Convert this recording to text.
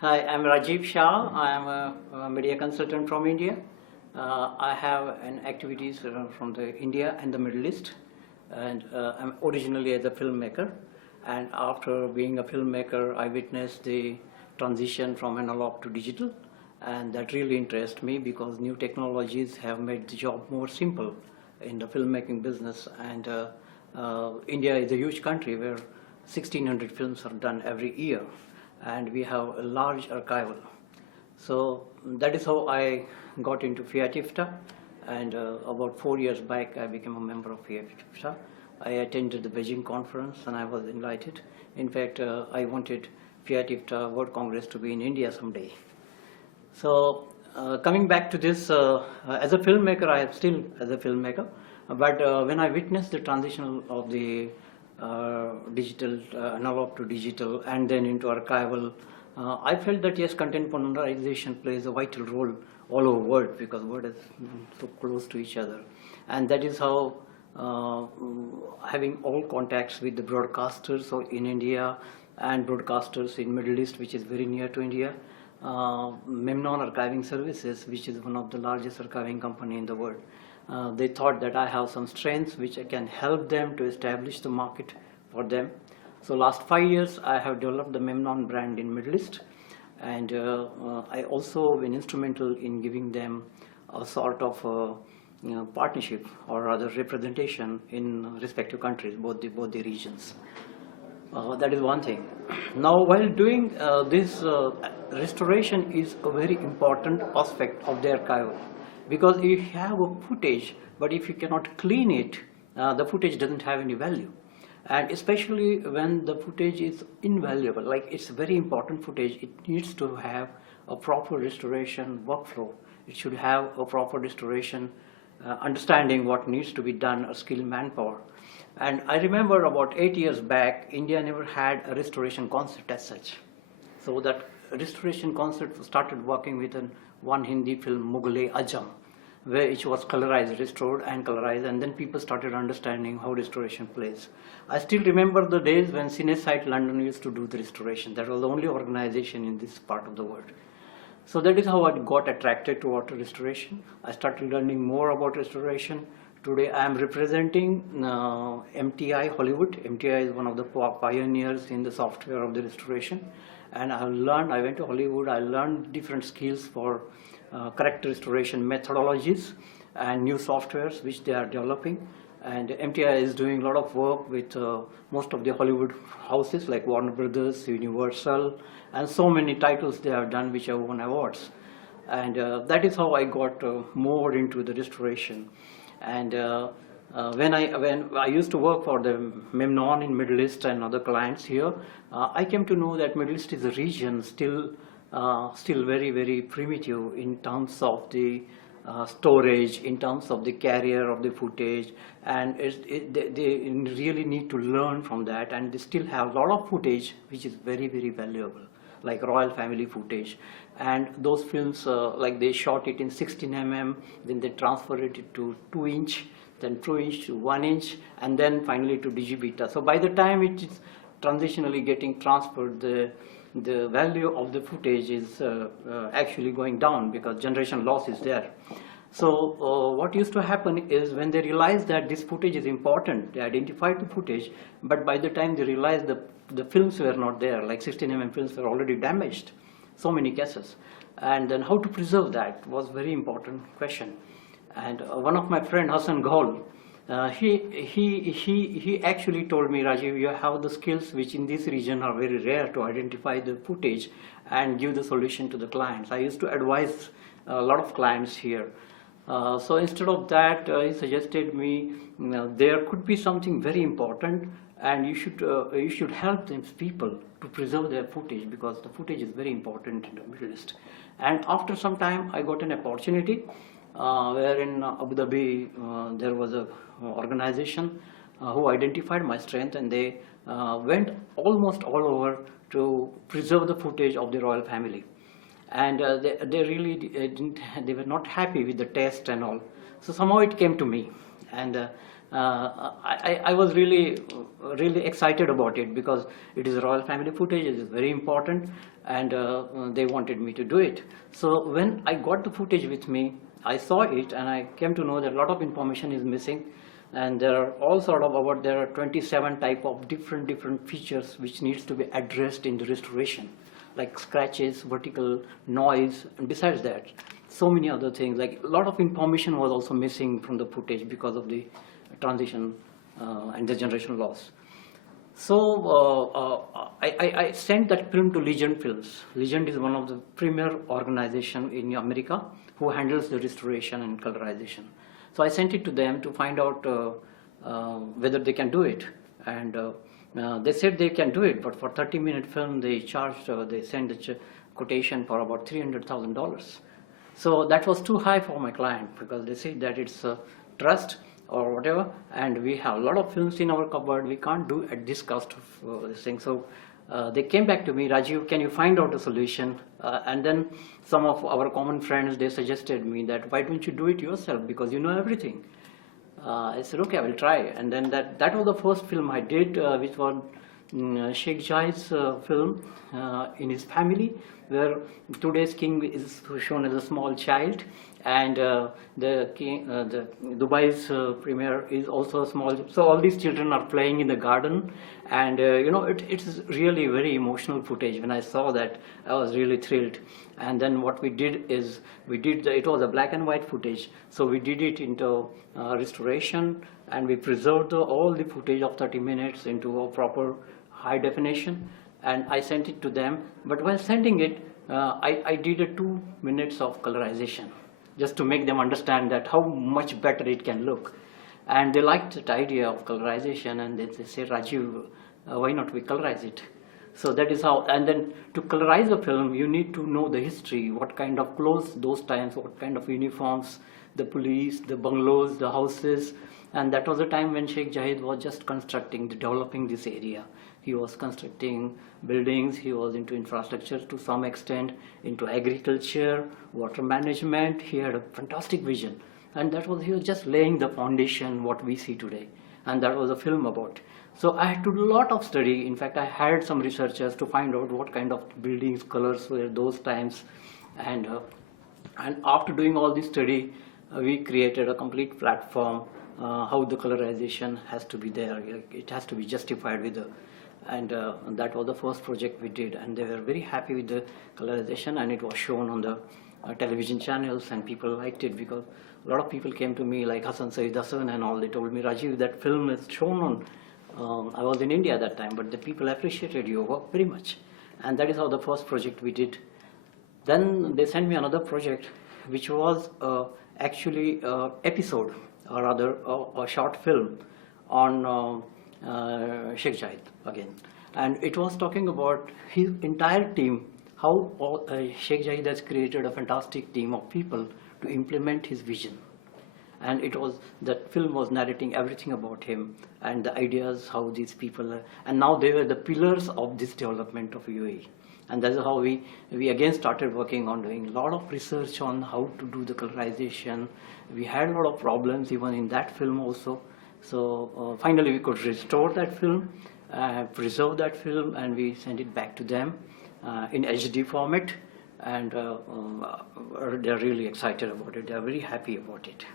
Hi, I'm Rajiv Shah. I'm a media consultant from India. I have an activities from the India and the Middle East, and I'm originally as a filmmaker. And after being a filmmaker, I witnessed the transition from analog to digital, and that really interests me because new technologies have made the job more simple in the filmmaking business. And India is a huge country where 1,600 films are done every year, and we have a large archival. So that is how I got into FIAT, and about 4 years back I became a member of FIAT. I attended the Beijing conference and I was invited. In fact, I wanted FIAT World Congress to be in India someday. So coming back to this, as a filmmaker, I am still as a filmmaker, but when I witnessed the transition of the digital, analog to digital, and then into archival, I felt that yes, contemporarization plays a vital role all over the world because the world is so close to each other, and that is how having all contacts with the broadcasters in India and broadcasters in Middle East, which is very near to India, Memnon Archiving Services, which is one of the largest archiving company in the world. They thought that I have some strengths which I can help them to establish the market for them. So last 5 years I have developed the Memnon brand in Middle East, and I also been instrumental in giving them a sort of partnership or rather representation in respective countries, both the regions. That is one thing. Now, while doing this, restoration is a very important aspect of the archival, because if you have a footage, but if you cannot clean it, the footage doesn't have any value. And especially when the footage is invaluable, like it's very important footage, it needs to have a proper restoration workflow. It should have a proper restoration understanding what needs to be done, a skilled manpower. And I remember about 8 years back, India never had a restoration concept as such. So that restoration concept started working with one Hindi film, Mughal-e-Azam, where it was colorized, restored and colorized, and then people started understanding how restoration plays. I still remember the days when Cinesite London used to do the restoration. That was the only organization in this part of the world. So that is how I got attracted to auto restoration. I started learning more about restoration. Today I am representing MTI Hollywood. MTI is one of the pioneers in the software of the restoration. And I went to Hollywood, I learned different skills for correct restoration methodologies and new softwares which they are developing. And MTI is doing a lot of work with most of the Hollywood houses like Warner Brothers, Universal, and so many titles they have done which have won awards. And that is how I got more into the restoration. And when I used to work for the Memnon in Middle East and other clients here, I came to know that Middle East is a region still very, very primitive in terms of the storage, in terms of the carrier of the footage, and they really need to learn from that, and they still have a lot of footage which is very, very valuable, like royal family footage. And those films, like they shot it in 16 mm, then they transferred it to 2-inch, then 2-inch to 1-inch, and then finally to digibeta. So by the time it is transitionally getting transferred, the value of the footage is actually going down because generation loss is there. So what used to happen is when they realized that this footage is important, they identified the footage, but by the time they realized the films were not there, like 16 mm films were already damaged, so many cases. And then how to preserve that was very important question. And one of my friend, Hassan Gaul, he actually told me, Rajiv, you have the skills which in this region are very rare to identify the footage and give the solution to the clients. I used to advise a lot of clients here. So instead of that, he suggested me, there could be something very important, and you should help these people to preserve their footage because the footage is very important in the Middle East. And after some time, I got an opportunity where in Abu Dhabi there was a organization who identified my strength, and they went almost all over to preserve the footage of the royal family. And they really they were not happy with the test and all. So somehow it came to me, and I was really excited about it because it is royal family footage. It is very important, and they wanted me to do it. So when I got the footage with me, I saw it, and I came to know that a lot of information is missing, and there are all sort of about there are 27 type of different features which needs to be addressed in the restoration, like scratches, vertical, noise, and besides that, so many other things. Like a lot of information was also missing from the footage because of the transition and the generation loss. So I sent that film to Legend Films. Legend is one of the premier organization in America who handles the restoration and colorization. So I sent it to them to find out whether they can do it. And they said they can do it, but for 30-minute film they charged, they sent the quotation for about $300,000. So that was too high for my client because they said that it's trust or whatever, and we have a lot of films in our cupboard, we can't do at this cost of this thing. So they came back to me, Rajiv, can you find out a solution? And then some of our common friends, they suggested me that why don't you do it yourself because you know everything. I said, okay, I will try. And then that was the first film I did, which was Sheikh Zayed's film in his family, where today's king is shown as a small child, and the Dubai's premier is also small. So all these children are playing in the garden, and it's really very emotional footage. When I saw that, I was really thrilled. And then what we did is it was a black and white footage, so we did it into restoration, and we preserved all the footage of 30 minutes into a proper high definition, and I sent it to them. But while sending it, I did a 2 minutes of colorization, just to make them understand that how much better it can look. And they liked that idea of colorization, and they said, Rajiv, why not we colorize it? So that is how, and then to colorize a film, you need to know the history, what kind of clothes those times, what kind of uniforms, the police, the bungalows, the houses. And that was the time when Sheikh Zayed was just developing this area. He was constructing buildings, he was into infrastructure to some extent, into agriculture, water management. He had a fantastic vision. And he was just laying the foundation, what we see today. And that was a film about. So I had to do a lot of study. In fact, I hired some researchers to find out what kind of buildings, colors were those times. And after doing all this study, we created a complete platform, how the colorization has to be there. It has to be justified with the, and that was the first project we did. And they were very happy with the colorization, and it was shown on the television channels, and people liked it because a lot of people came to me, like Hassan Saeed Hassan and all. They told me, Rajiv, that film is shown on. I was in India at that time, but the people appreciated your work very much. And that is how the first project we did. Then they sent me another project, which was actually episode, or rather a short film on Sheikh Zayed again. And it was talking about his entire team, how Sheikh Zayed has created a fantastic team of people to implement his vision. And that film was narrating everything about him and the ideas, how these people are, and now they were the pillars of this development of UAE. And that's how we again started working on doing a lot of research on how to do the colorization. We had a lot of problems even in that film also. So finally we could restore that film, preserve that film, and we sent it back to them in HD format. And they're really excited about it. They're very happy about it.